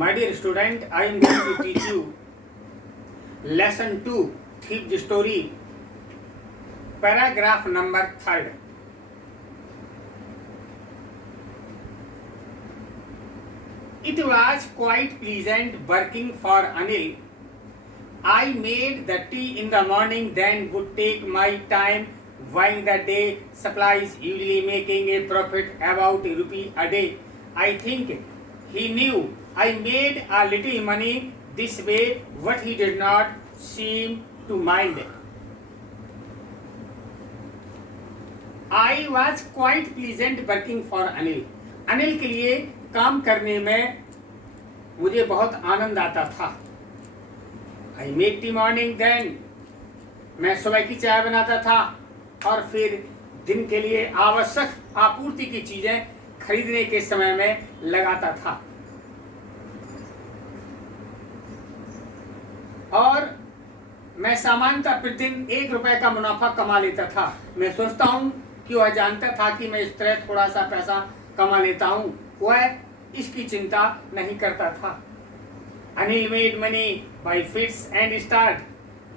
My dear student, I am going to teach you lesson 2, thief the story, paragraph number 3rd. It was quite pleasant working for Anil. I made the tea in the morning, then would take my time while the day supplies, usually making a profit about ₹1 a day. I think he knew I made a little money this way, but he did not seem to mind. I was quite pleasant working for Anil. Anil के लिए काम करने में मुझे बहुत आनंद आता था. I make tea morning then, मैं सुबह की चाय बनाता था और फिर दिन के लिए आवश्यक आपूर्ति की चीजें खरीदने के समय में लगाता था. और मैं सामान्यतः प्रतिदिन ₹1 का मुनाफा कमा लेता था. मैं सोचता हूँ कि वह जानता था कि मैं इस तरह थोड़ा सा पैसा कमा लेता हूँ. वह इसकी चिंता नहीं करता था. Anil made money by fits and start.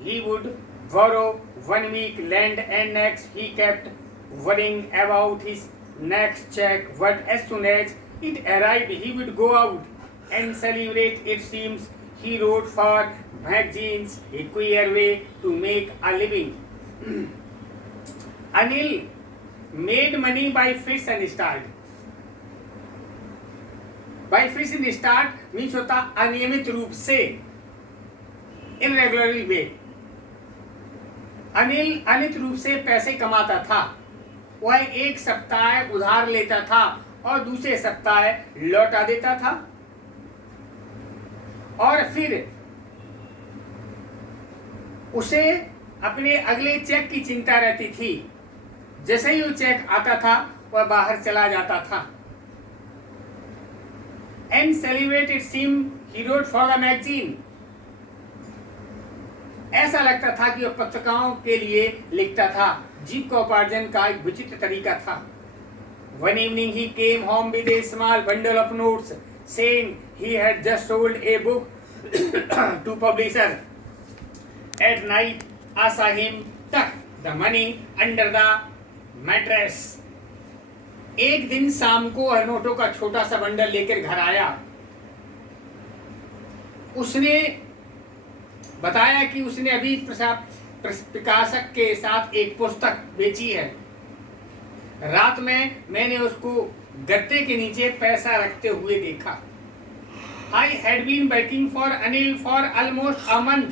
He would borrow 1 week lend and next he kept worrying about his next check. But as soon as it arrived, he would go out and celebrate. It seems he wrote for magazines, a queer way to make a living. Anil made money by fits and start. By fish in start means होता अनियमित रूप से, इनरेगुलरली वे. अनिल अनियमित रूप से पैसे कमाता था. वह एक सप्ताह उधार लेता था और दूसरे सप्ताह लौटा देता था. और फिर उसे अपने अगले चेक की चिंता रहती थी. जैसे ही वो चेक आता था वह बाहर चला जाता था. And celebrated seemed he wrote for the magazine. ऐसा लगता था कि वह पत्रिकाओं के लिए लिखता था. जीविका उपार्जन का एक विचित्र तरीका था. One evening he came home with a small bundle of notes, saying he had just sold a book to publisher. At night, I saw him tuck the money under the mattress. एक दिन शाम को वह नोटों का छोटा सा bundle लेकर घर आया. उसने बताया कि उसने अभी प्रकाशक के साथ एक पुस्तक बेची है. रात में मैंने उसको गद्दे के नीचे पैसा रखते हुए देखा. I had been working for Anil for almost a month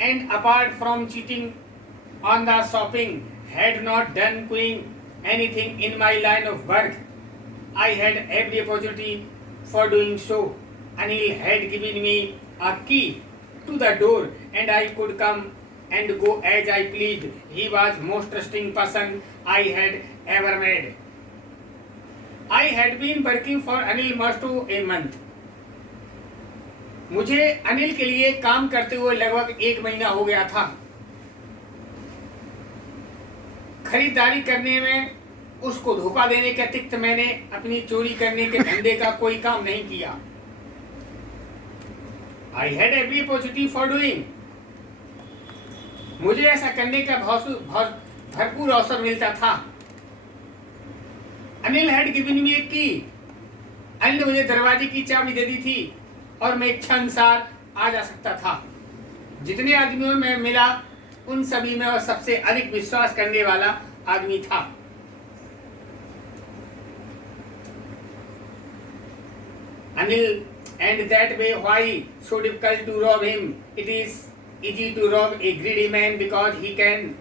and apart from cheating on the shopping, had not done anything in my line of work. I had every opportunity for doing so. Anil had given me a key to the door and I could come and go as I pleased. He was most trusting person I had ever met. I had been working for Anil most of a month. मुझे अनिल के लिए काम करते हुए लगभग 1 महीना हो गया था. खरीदारी करने में उसको धोखा देने के अतिरिक्त मैंने अपनी चोरी करने के धंधे का कोई काम नहीं किया. I had every opportunity for doing. मुझे ऐसा करने का भरपूर अवसर मिलता था. Anil had given me a key. Anil ने मुझे दरवाजे की चाबी दे दी थी और मैं इच्छा अनुसार आ जा सकता था. जितने आदमियों में मिला उन सभी में वह सबसे अधिक विश्वास करने वाला आदमी था. Anil, and that way why so difficult to rob him? It is easy to rob a greedy man because he can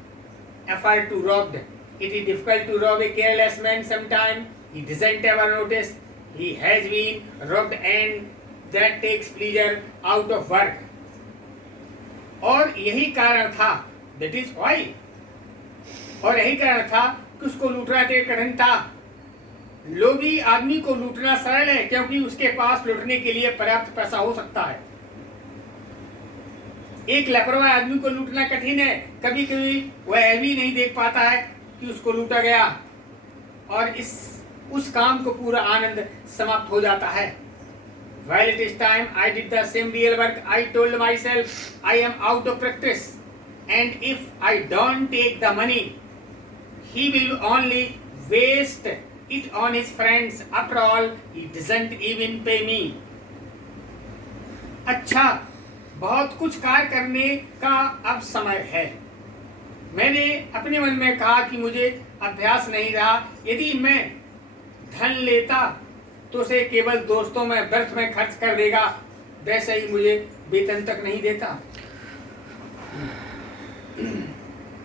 afford to rob. It is difficult to rob a careless man sometime. He doesn't ever notice he has been robbed and that takes pleasure out of work. और यही कारण था, that is why, और यही कारण था कि उसको लूटना कठिन था. लोभी आदमी को लूटना सरल है क्योंकि उसके पास लूटने के लिए पर्याप्त पैसा हो सकता है. एक लापरवाह आदमी को लूटना कठिन है. कभी कभी वह यह भी नहीं देख पाता है कि उसको लूटा गया और उस काम को पूरा आनंद समाप्त हो जाता है. While it is time I did the same real work, I told myself I am out of practice, and if I don't take the money, he will only waste it on his friends. After all, he doesn't even pay me. अच्छा, बहुत कुछ कार्य करने का अब समय है। मैंने अपने मन में कहा कि मुझे अभ्यास नहीं रहा। यदि मैं धन लेता तो उसे केवल दोस्तों में व्यर्थ में खर्च कर देगा, वैसे ही मुझे वेतन तक नहीं देता।